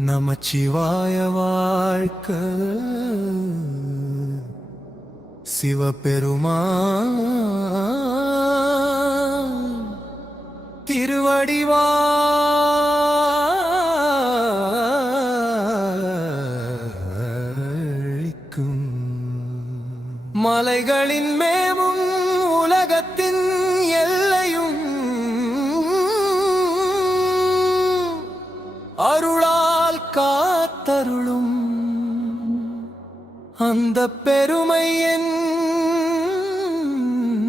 நமச்சிவாய வாழ்க்க சிவபெருமா திருவடிவா பெருமை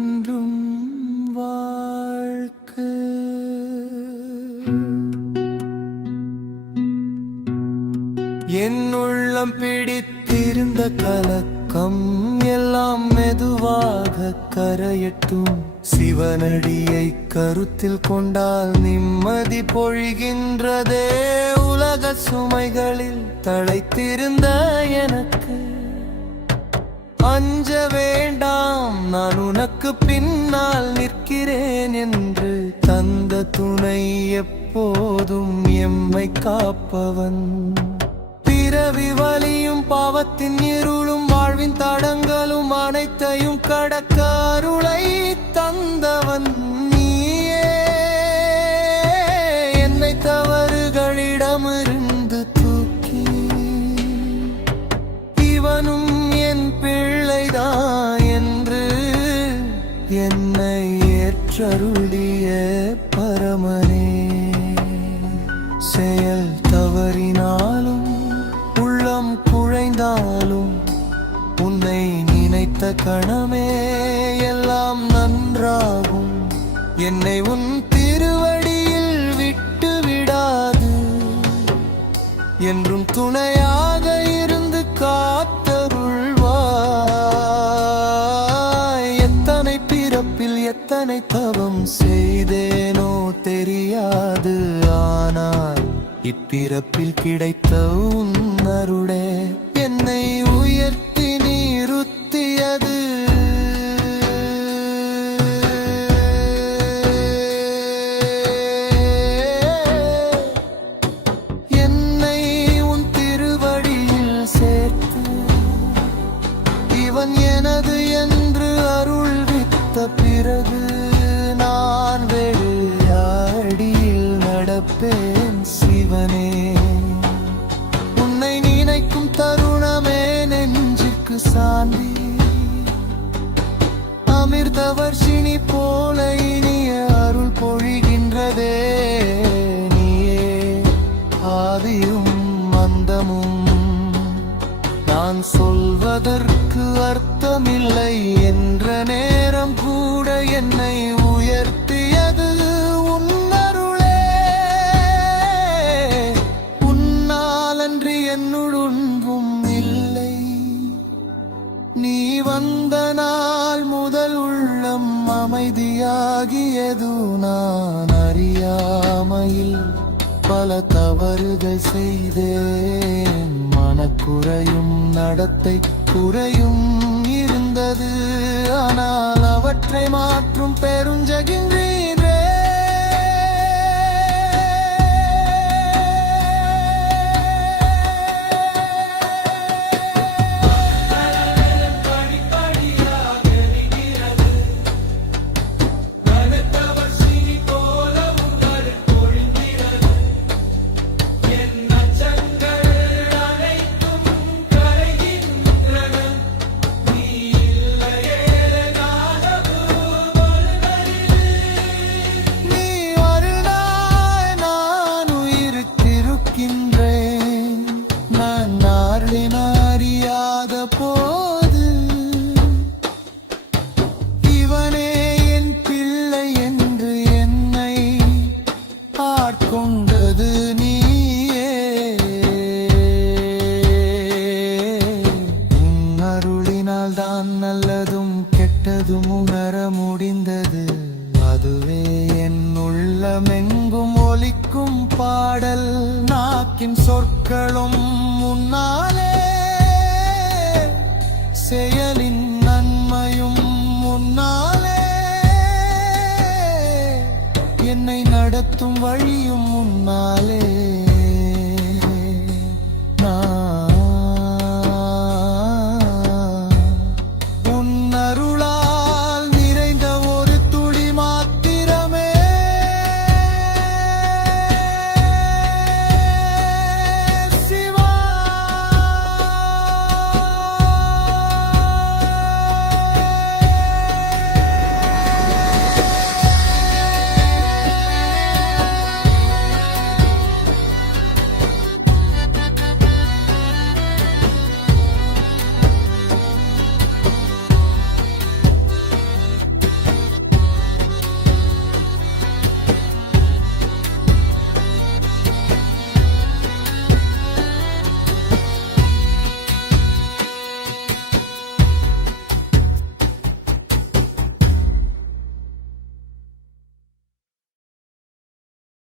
என்றும் வாழ்க்கு. என் உள்ளம் பிடித்திருந்த கலக்கம் எல்லாம் மெதுவாக கரையட்டும். சிவனடியை கருத்தில் கொண்டால் நிம்மதி பொழிகின்றதே உலக சுமைகளில் தழைத்திருந்த எனக்கு. அஞ்ச வேண்டாம் நான் உனக்கு பின்னால் நிற்கிறேன் என்று தந்த துணை எப்போதும் எம்மை காப்பவன். பிறவி வலியும் பாவத்தின் இருளும் வாழ்வின் தடங்களும் அனைத்தையும் கடக்க அருளை தந்தவன். என்னை ஏற்றருளிய பரமனே. செயல் தவறினாலும் உள்ளம் குழைந்தாலும் உன்னை நினைத்த கணமே எல்லாம் நன்றாகும். என்னை உன் திருவடியில் விட்டு விடாது. என்றும் துணையா எத்தனை பிறப்பில் எத்தனை தவம் செய்தேனோ தெரியாது. ஆனால் இப்பிறப்பில் கிடைத்த உன்னருடே வெளியாடியில் சிவனே. உன்னை நினைக்கும் தருணமே நெஞ்சுக்கு சாந்தி அமிர்த வர்ஷினி போல இனிய அருள் பொழிகின்றதே நீயே. ஆதியும் மந்தமும். நான் சொல்வதற்கு என்னுடொன்றும் இல்லை. நீ வந்த நாள் முதல் உள்ளம் அமைதியாகியது நான் அறியாமையில் பல தவறுகள் செய்தேன். மனக்குறையும் நடத்தை குறையும் இருந்தது. ஆனால் அவற்றை மாற்றும் பெருஞ்சகின்ற உணர முடிந்தது. அதுவே என் உள்ளமெங்கும் ஒலிக்கும் பாடல். நாக்கின் சொற்களும் முன்னாலே செயலின் நன்மையும் முன்னாலே என்னை நடத்தும் வழியும் முன்னாலே